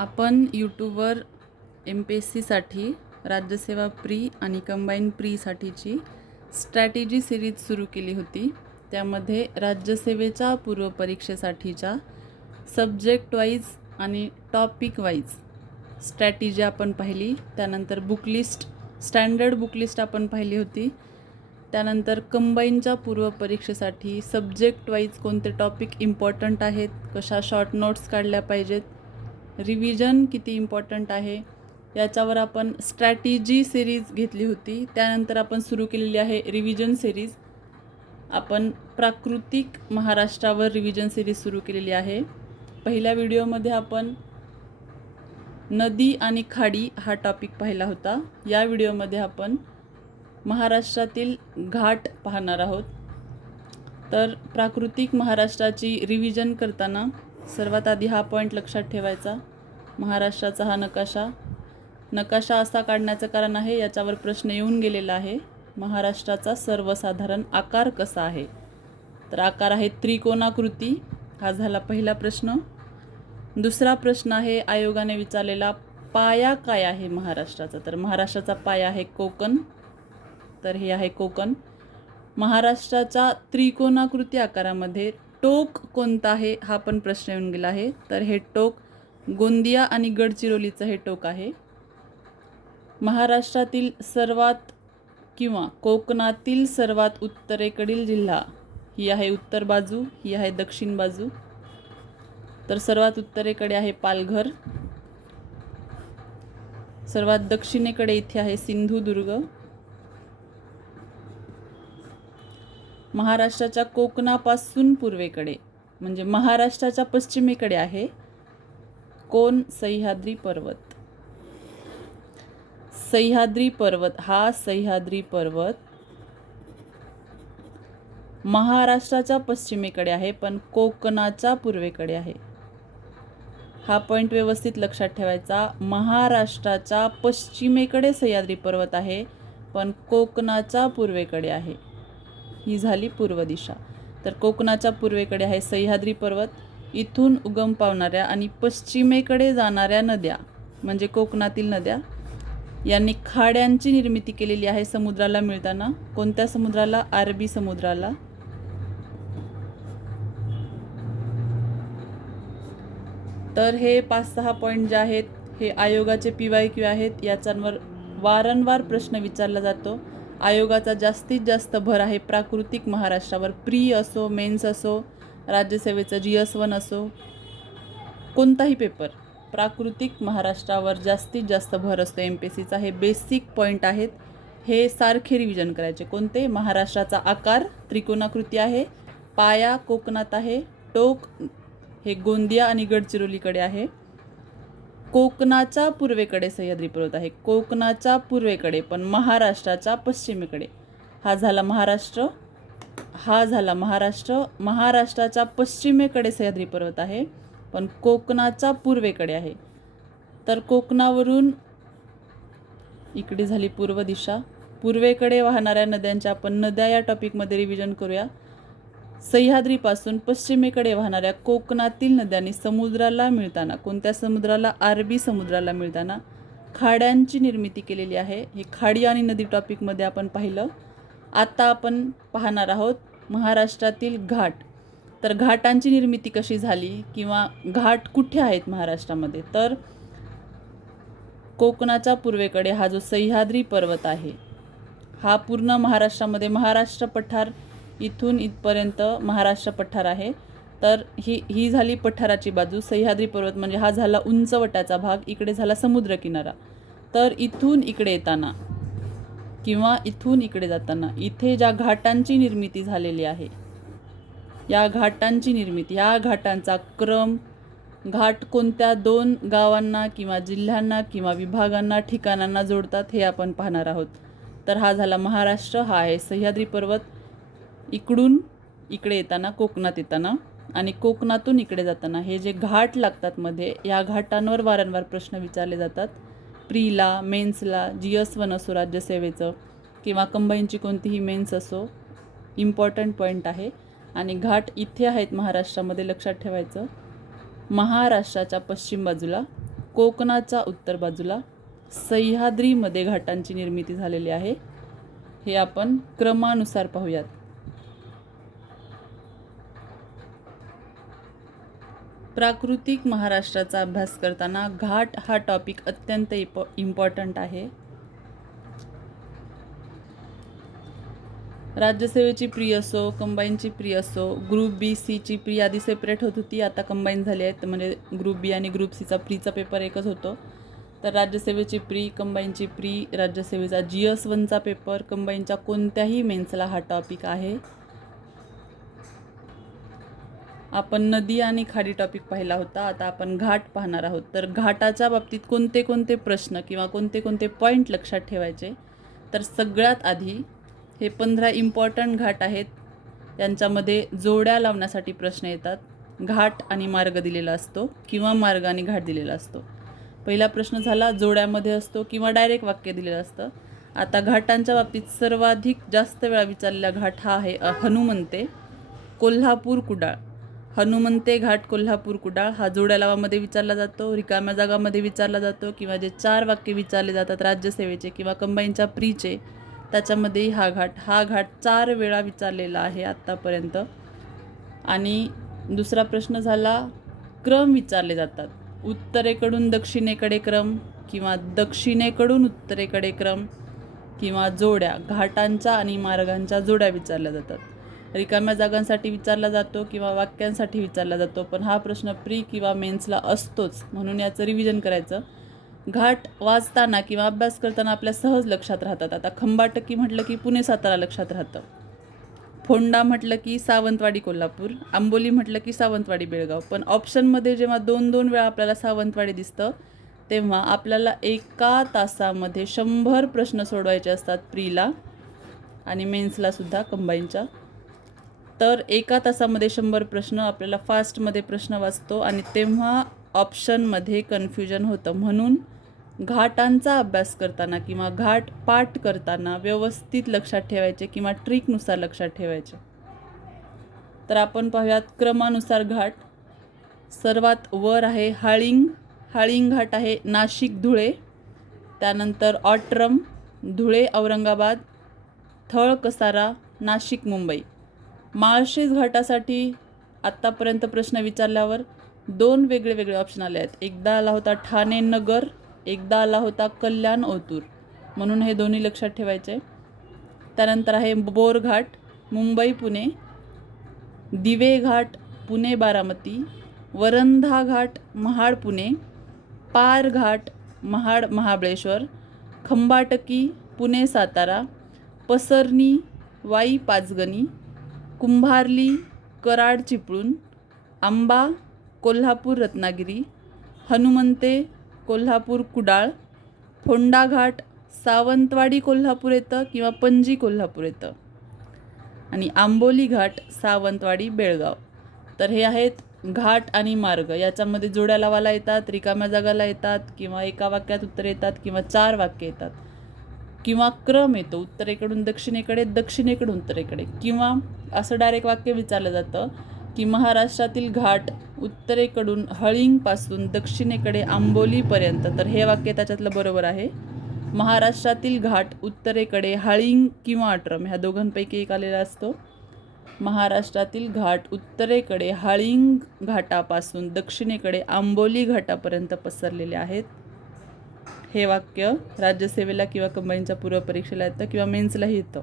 आपण यूट्यूबवर MPSCसाठी राज्यसेवा प्री आणि कंबाईन प्रीसाठीची स्ट्रॅटेजी सिरीज सुरू केली होती. त्यामध्ये राज्यसेवेच्या पूर्वपरीक्षेसाठीच्या सब्जेक्ट वाईज आणि टॉपिक वाईज स्ट्रॅटेजी आपण पाहिली. त्यानंतर बुकलिस्ट, स्टँडर्ड बुकलिस्ट आपण पाहिली होती. त्यानंतर कंबाईनच्या पूर्वपरीक्षेसाठी सब्जेक्ट वाईज कोणते टॉपिक इम्पॉर्टंट आहेत, कशा शॉर्ट नोट्स काढल्या पाहिजेत, रिव्हिजन किती इम्पॉर्टंट आहे, याच्यावर आपण स्ट्रॅटेजी सिरीज घेतली होती. त्यानंतर आपण सुरू केलेली आहे रिव्हिजन सिरीज. आपण प्राकृतिक महाराष्ट्रावर रिव्हिजन सिरीज सुरू केलेली आहे. पहिल्या व्हिडिओमध्ये आपण नदी आणि खाडी हा टॉपिक पाहिला होता. या व्हिडिओमध्ये आपण महाराष्ट्रातील घाट पाहणार आहोत. तर प्राकृतिक महाराष्ट्राची रिव्हिजन करताना सर्वात आधी हा पॉईंट लक्षात ठेवायचा, महाराष्ट्राचा हा नकाशा असा काढण्याचं कारण आहे, याच्यावर प्रश्न येऊन गेलेला आहे. महाराष्ट्राचा सर्वसाधारण आकार कसा आहे? तर आकार आहे त्रिकोणाकृती. हा झाला पहिला प्रश्न. दुसरा प्रश्न आहे आयोगाने विचारलेला, पाया काय आहे महाराष्ट्राचा? तर महाराष्ट्राचा पाया आहे कोकण. तर हे आहे कोकण. महाराष्ट्राच्या त्रिकोणाकृती आकारामध्ये टोक कोणता आहे हा पण प्रश्न येऊन गेला आहे. तर हे टोक गोंदिया आणि गडचिरोलीचं हे टोक आहे. महाराष्ट्रातील सर्वात किंवा कोकणातील सर्वात उत्तरेकडील जिल्हा, ही आहे उत्तर बाजू, ही आहे दक्षिण बाजू. तर सर्वात उत्तरेकडे आहे पालघर, सर्वात दक्षिणेकडे इथे आहे सिंधुदुर्ग. महाराष्ट्राच्या कोकणापासून पूर्वेकडे म्हणजे महाराष्ट्राच्या पश्चिमेकडे आहे कोण? सह्याद्री पर्वत. सह्याद्री पर्वत, हा सह्याद्री पर्वत महाराष्ट्राच्या पश्चिमेकडे आहे पण कोकणाच्या पूर्वेकडे आहे. हा पॉईंट व्यवस्थित लक्षात ठेवायचा. महाराष्ट्राच्या पश्चिमेकडे सह्याद्री पर्वत आहे पण कोकणाच्या पूर्वेकडे आहे. ही झाली पूर्व दिशा. तर कोकणाच्या पूर्वेकडे आहे सह्याद्री पर्वत. इथून उगम पावणाऱ्या आणि पश्चिमेकडे जाणाऱ्या नद्या म्हणजे कोकणातील नद्या यांनी खाड्यांची निर्मिती केलेली आहे समुद्राला मिळताना. कोणत्या समुद्राला? अरबी समुद्राला. तर हे 5-6 पॉईंट जे आहेत हे आयोगाचे PYQ आहेत. याच्यावर वारंवार प्रश्न विचारला जातो. आयोगाचा जास्तीत जास्त भर आहे प्राकृतिक महाराष्ट्रावर. प्री असो, मेन्स असो, राज्यसेवेचं GS1 असो, कोणताही पेपर प्राकृतिक महाराष्ट्रावर जास्तीत जास्त भर असतो MPSCचा. हे बेसिक पॉईंट आहेत, हे सारखे रिव्हिजन करायचे. कोणते? महाराष्ट्राचा आकार त्रिकोणाकृती आहे, पाया कोकणात आहे, टोक हे गोंदिया आणि गडचिरोलीकडे आहे, कोकणाच्या पूर्वेकडे सह्याद्री पर्वत आहे, कोकणाच्या पूर्वेकडे पण महाराष्ट्राच्या पश्चिमेकडे. हा झाला महाराष्ट्र, हा झाला महाराष्ट्र. महाराष्ट्राच्या पश्चिमेकडे सह्याद्री पर्वत आहे पण कोकणाच्या पूर्वेकडे आहे. तर कोकणावरून इकडे झाली पूर्व दिशा. पूर्वेकडे वाहणाऱ्या नद्यांच्या आपण नद्या या टॉपिकमध्ये रिव्हिजन करूया. सह्याद्रीपासून पश्चिमेकडे वाहणाऱ्या कोकणातील नद्यांनी समुद्राला मिळताना, कोणत्या समुद्राला? अरबी समुद्राला मिळताना खाड्यांची निर्मिती केलेली आहे. हे खाडी आणि नदी टॉपिकमध्ये आपण पाहिलं. आता आपण पाहणार आहोत महाराष्ट्रातील घाट. तर घाटांची निर्मिती कशी झाली किंवा घाट कुठे आहेत महाराष्ट्रामध्ये? तर कोकणाच्या पूर्वेकडे हा जो सह्याद्री पर्वत आहे हा पूर्ण महाराष्ट्रामध्ये, महाराष्ट्र पठार इथून इथपर्यंत महाराष्ट्र पठार आहे. तर ही झाली पठाराची बाजू. सह्याद्री पर्वत म्हणजे हा झाला उंचवट्याचा भाग, इकडे झाला समुद्रकिनारा. तर इथून इकडे येताना किंवा इथून इकडे जाताना इथे ज्या घाटांची निर्मिती झालेली आहे, या घाटांची निर्मिती, या घाटांचा क्रम, घाट कोणत्या 2 गावांना किंवा जिल्ह्यांना किंवा विभागांना, ठिकाणांना जोडतात हे आपण पाहणार आहोत. तर हा झाला महाराष्ट्र, हा आहे सह्याद्री पर्वत. इकडून इकडे येताना, कोकणात येताना आणि कोकणातून इकडे जाताना हे जे घाट लागतात मध्ये, या घाटांवर वारंवार प्रश्न विचारले जातात. प्रीला, मेन्सला, GS1 असो राज्यसेवेचं किंवा कंबाईनची कोणतीही मेन्स असो, इम्पॉर्टंट पॉईंट आहे. आणि घाट इथे आहेत महाराष्ट्रामध्ये, लक्षात ठेवायचं. महाराष्ट्राच्या पश्चिम बाजूला कोकणाच्या उत्तर बाजूला सह्याद्रीमध्ये घाटांची निर्मिती झालेली आहे. हे आपण क्रमानुसार पाहूयात. प्राकृतिक महाराष्ट्राचा अभ्यास करताना घाट हा टॉपिक अत्यंत इम्पॉर्टंट आहे. राज्यसेवेची प्री असो, कंबाईनची प्री असो, ग्रुप बी सीची प्री आधी सेपरेट होत होती, आता कंबाईन झाली आहेत. म्हणजे ग्रुप बी आणि ग्रुप सीचा प्रीचा पेपर एकच होतो. तर राज्यसेवेची प्री, कंबाईनची प्री, राज्यसेवेचा GS1चा पेपर, कंबाईनच्या कोणत्याही मेन्सला हा टॉपिक आहे. आपण नदी आणि खाडी टॉपिक पाहिला होता. आता आपण घाट पाहणार आहोत. तर घाटाच्या बाबतीत कोणते कोणते प्रश्न किंवा कोणते कोणते पॉईंट लक्षात ठेवायचे. तर सगळ्यात आधी हे 15 इम्पॉर्टंट घाट आहेत. त्यांच्यामध्ये जोड्या लावण्यासाठी प्रश्न येतात. घाट आणि मार्ग दिलेला असतो किंवा मार्ग आणि घाट दिलेला असतो. पहिला प्रश्न झाला जोड्यामध्ये असतो किंवा डायरेक्ट वाक्य दिलेलं असतं. आता घाटांच्या बाबतीत सर्वाधिक जास्त वेळा विचारलेला घाट हा आहे हनुमंते कोल्हापूर कुडाळ. हनुमंते घाट कोल्हापूर कुडाळ हा जोड्या लावामध्ये विचारला जातो, रिकाम्या जागामध्ये विचारला जातो, किंवा जे 4 वाक्य विचारले जातात राज्यसेवेचे किंवा कंबाईनच्या प्रीचे त्याच्यामध्येही हा घाट 4 वेळा विचारलेला आहे आत्तापर्यंत. आणि दुसरा प्रश्न झाला क्रम विचारले जातात. उत्तरेकडून दक्षिणेकडे क्रम किंवा दक्षिणेकडून उत्तरेकडे क्रम किंवा जोड्या, घाटांच्या आणि मार्गांच्या जोड्या विचारल्या जातात. रिकाम्या जागांसाठी विचारला जातो किंवा वाक्यांसाठी विचारला जातो. पण हा प्रश्न प्री किंवा मेन्सला असतोच, म्हणून याचं रिव्हिजन करायचं. घाट वाचताना किंवा अभ्यास करताना आपल्या सहज लक्षात राहतात. आता खंबाटकी म्हटलं की पुणे सातारा लक्षात राहतं, फोंडा म्हटलं की सावंतवाडी कोल्हापूर, आंबोली म्हटलं की सावंतवाडी बेळगाव. पण ऑप्शनमध्ये जेव्हा 2-2 वेळा आपल्याला सावंतवाडी दिसतं तेव्हा आपल्याला एका तासामध्ये 100 प्रश्न सोडवायचे असतात प्रीला आणि मेन्सला सुद्धा कंबाईनच्या. तर एका तासामध्ये 100 प्रश्न आपल्याला फास्टमध्ये प्रश्न वाचतो आणि तेव्हा ऑप्शनमध्ये कन्फ्युजन होतं. म्हणून घाटांचा अभ्यास करताना किंवा घाट पाठ करताना व्यवस्थित लक्षात ठेवायचे किंवा ट्रिकनुसार लक्षात ठेवायचे. तर आपण पाहूयात क्रमानुसार घाट. सर्वात वर आहे हाळिंग घाट आहे नाशिक धुळे, त्यानंतर ऑट्रम धुळे औरंगाबाद, थळ कसारा नाशिक मुंबई. माळशेज घाटासाठी आत्तापर्यंत प्रश्न विचारल्यावर 2 वेगळे ऑप्शन आले आहेत. एकदा आला होता ठाणे नगर, एकदा आला होता कल्याण ओतूर, म्हणून हे दोन्ही लक्षात ठेवायचे. त्यानंतर आहे बोरघाट मुंबई पुणे, दिवे घाट पुणे बारामती, वरंधा घाट महाड पुणे, पार घाट महाड महाबळेश्वर, खंबाटकी पुणे सातारा, पसरणी वाई पाचगणी, कुंभारली कराड चिपळूण, आंबा कोल्हापूर रत्नागिरी, हनुमंते कोल्हापूर कुडाळ, फोंडा घाट सावंतवाडी कोल्हापूर येतं किंवा पणजी कोल्हापूर येतं, आणि आंबोली घाट सावंतवाडी बेळगाव. तर हे आहेत घाट आणि मार्ग. याच्यामध्ये जोड्या लावायला येतात, रिकाम्या जागाला येतात, किंवा एका वाक्यात उत्तर येतात, किंवा 4 वाक्य येतात, किंवा क्रम येतो उत्तरेकडून दक्षिणेकडे, दक्षिणेकडून उत्तरेकडे, किंवा असं डायरेक्ट वाक्य विचारलं जातं की महाराष्ट्रातील घाट उत्तरेकडून हळिंगपासून दक्षिणेकडे आंबोलीपर्यंत. तर हे वाक्य त्याच्यातलं बरोबर आहे. महाराष्ट्रातील घाट उत्तरेकडे हाळिंग किंवा ऑट्रम ह्या दोघांपैकी एक आलेला असतो. महाराष्ट्रातील घाट उत्तरेकडे हाळिंग घाटापासून दक्षिणेकडे आंबोली घाटापर्यंत पसरलेले आहेत. हे वाक्य राज्यसेवेला किंवा कंबाईनच्या पूर्वपरीक्षेला येतं किंवा मेन्सलाही येतं.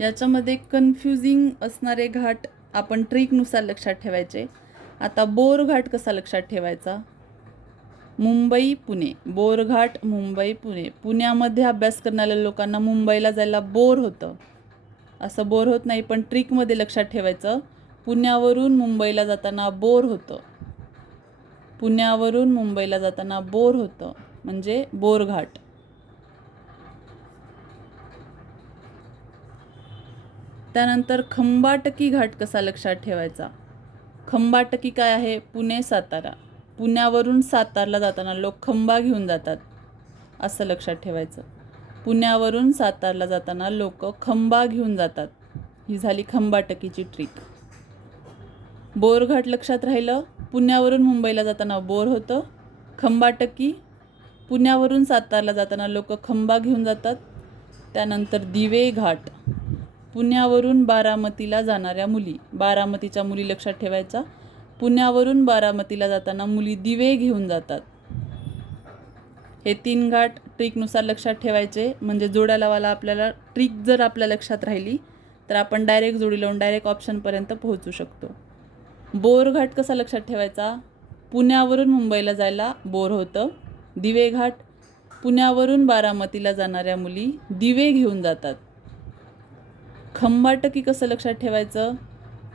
याच्यामध्ये कन्फ्युजिंग असणारे घाट आपण ट्रिकनुसार लक्षात ठेवायचे. आता बोरघाट कसा लक्षात ठेवायचा? मुंबई पुणे, बोरघाट मुंबई पुणे. पुण्यामध्ये अभ्यास करणाऱ्या लोकांना मुंबईला जायला बोर होतं, असं बोर होत नाही, पण ट्रिकमध्ये लक्षात ठेवायचं पुण्यावरून मुंबईला जाताना बोर होतं, पुण्यावरून मुंबईला जाताना बोर होतं म्हणजे बोरघाट. त्यानंतर खंबाटकी घाट कसा लक्षात ठेवायचा? खंबाटकी काय आहे? पुणे सातारा. पुण्यावरून सातारला जाताना लोक खंबा घेऊन जातात, असं लक्षात ठेवायचं. पुण्यावरून सातारला जाताना लोक खंबा घेऊन जातात. ही झाली खंबाटकीची ट्रिक. बोरघाट लक्षात राहिलं. पुण्यावरून मुंबईला जाताना बोर होतं. खंबाटकी, पुण्यावरून सातारला जाताना लोक खंबा घेऊन जातात. त्यानंतर दिवे घाट, पुण्यावरून बारामतीला जाणाऱ्या मुली, बारामतीच्या मुली लक्षात ठेवायचा. पुण्यावरून बारामतीला जाताना मुली दिवे घेऊन जातात. हे 3 घाट ट्रिकनुसार लक्षात ठेवायचे, म्हणजे जोड्या लावायला आपल्याला ट्रिक जर आपल्या लक्षात राहिली तर आपण डायरेक्ट जोडी लावून डायरेक्ट ऑप्शनपर्यंत पोहोचू शकतो. बोर घाट कसा लक्षात ठेवायचा? पुण्यावरून मुंबईला जायला बोर होतं. दिवे घाट, पुण्यावरून बारामतीला जाणाऱ्या मुली दिवे घेऊन जातात. खंबाटकी कसं लक्षात ठेवायचं?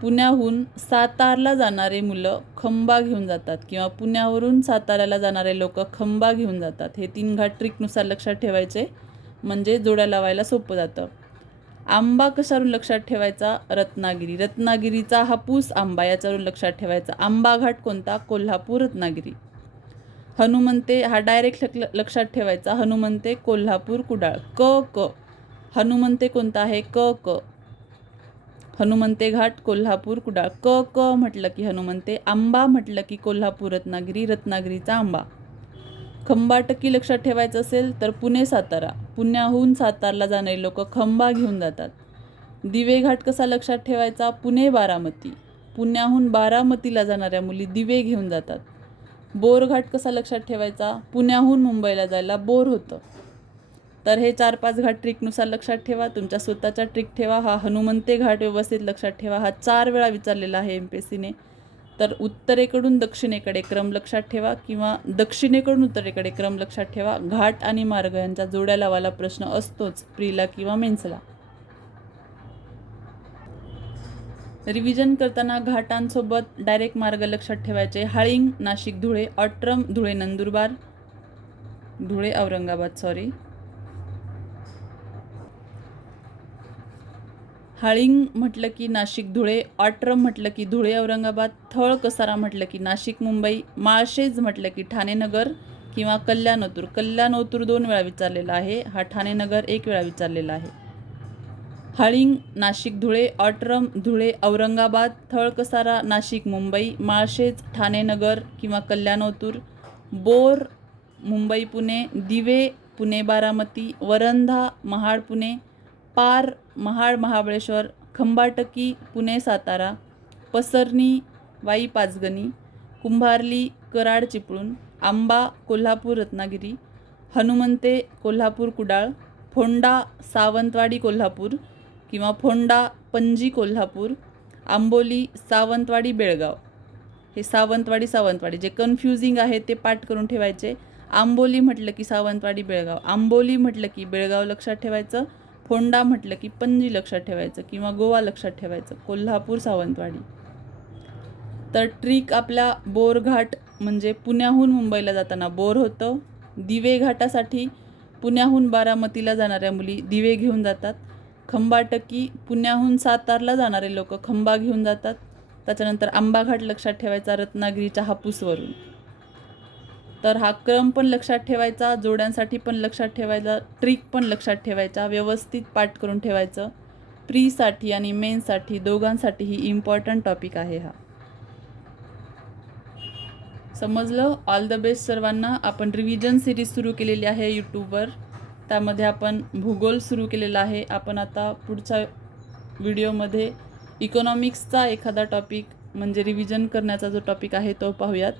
पुण्याहून सातारला जाणारे मुलं खंबा घेऊन जातात किंवा पुण्यावरून साताऱ्याला जाणारे लोक खंबा घेऊन जातात. हे 3 घाट ट्रिकनुसार लक्षात ठेवायचे, म्हणजे जोड्या लावायला सोपं जातं. आंबा कशावरून लक्षात ठेवायचा? रत्नागिरी, रत्नागिरीचा हापूस आंबा याच्यावरून लक्षात ठेवायचा. आंबा घाट कोणता? कोल्हापूर, रत्नागिरी. हनुमंते हा डायरेक्ट लक्षात ठेवायचा. हनुमंते, कोल्हापूर, कुडाळ. क हनुमंते कोणता आहे? क हनुमंते घाट, कोल्हापूर, कुडाळ. क म्हटलं की हनुमंते, आंबा म्हटलं की कोल्हापूर, रत्नागिरी, रत्नागिरीचा आंबा. खंबाटकी लक्षात ठेवायचं असेल तर पुणे सातारा, पुण्याहून सातारला जाणारे लोक खंबा घेऊन जातात. दिवे घाट कसा लक्षात ठेवायचा? पुणे बारामती, पुण्याहून बारामतीला जाणाऱ्या मुली दिवे घेऊन जातात. बोर घाट कसा लक्षात ठेवायचा? पुण्याहून मुंबईला जायला बोर होतं. तर हे 4-5 घाट ट्रिकनुसार लक्षात ठेवा. तुमच्या स्वतःचा ट्रिक ठेवा. हा हनुमंते घाट व्यवस्थित लक्षात ठेवा. हा 4 वेळा विचारलेला आहे MPSCने. तर उत्तरेकडून दक्षिणेकडे क्रम लक्षात ठेवा किंवा दक्षिणेकडून उत्तरेकडे क्रम लक्षात ठेवा. घाट आणि मार्ग यांच्या जोड्या लावायला प्रश्न असतोच प्रीला किंवा मेन्सला. रिव्हिजन करताना घाटांसोबत डायरेक्ट मार्ग लक्षात ठेवायचे. हाळिंग, नाशिक धुळे. ऑट्रम, धुळे नंदुरबार, धुळे औरंगाबाद. हाळिंग म्हटलं की नाशिक धुळे, ऑट्रम म्हटलं की धुळे औरंगाबाद, थळ कसारा म्हटलं की नाशिक मुंबई, माळशेज म्हटलं की ठाणे नगर किंवा कल्याण-ओतूर. कल्याण-ओतूर 2 वेळा विचारलेला आहे. हा ठाणे नगर 1 वेळा विचारलेला आहे. हाळिंग, नाशिक धुळे, ऑट्रम, धुळे औरंगाबाद, थळ कसारा नाशिक मुंबई, माळशेज ठाणे नगर किंवा कल्याण-ओतूर, बोर मुंबई पुणे, दिवे पुणे बारामती, वरंधा महाड पुणे, पार महाड महाबळेश्वर, खंबाटकी पुणे सातारा, पसरणी वाई पाचगणी, कुंभारली कराड चिपळूण, आंबा कोल्हापूर रत्नागिरी, हनुमंते कोल्हापूर कुडाळ, फोंडा सावंतवाडी कोल्हापूर किंवा फोंडा पणजी कोल्हापूर, आंबोली सावंतवाडी बेळगाव. हे सावंतवाडी जे कन्फ्युजिंग आहे ते पाठ करून ठेवायचे. आंबोली म्हटलं की सावंतवाडी बेळगाव, आंबोली म्हटलं की बेळगाव लक्षात ठेवायचं, फोंडा म्हटलं की पणजी लक्षात ठेवायचं किंवा गोवा लक्षात ठेवायचं, कोल्हापूर सावंतवाडी. तर ट्रिक आपला बोर घाट म्हणजे पुण्याहून मुंबईला जाताना बोर होतं. दिवे घाटासाठी पुण्याहून बारामतीला जाणाऱ्या मुली दिवे घेऊन जातात. खंबाटकी पुण्याहून सातारला जाणारे लोक खंबा घेऊन जातात. त्याच्यानंतर आंबा घाट लक्षात ठेवायचा रत्नागिरीच्या हापूसवरून. तर हा क्रम पण लक्षात ठेवायचा, जोड्यांसाठी पण लक्षात ठेवायचा, ट्रिक पण लक्षात ठेवायचा, व्यवस्थित पाठ करून ठेवायचं. प्रीसाठी आणि मेन्ससाठी दोघांसाठीही इम्पॉर्टंट टॉपिक आहे हा. समजलं? ऑल द बेस्ट सर्वांना. आपण रिव्हिजन सिरीज सुरू केलेली आहे यूट्यूबवर. त्यामध्ये आपण भूगोल सुरू केलेला आहे. आपण आता पुढच्या व्हिडिओमध्ये इकॉनॉमिक्सचा एखादा टॉपिक म्हणजे रिव्हिजन करण्याचा जो टॉपिक आहे तो पाहूयात.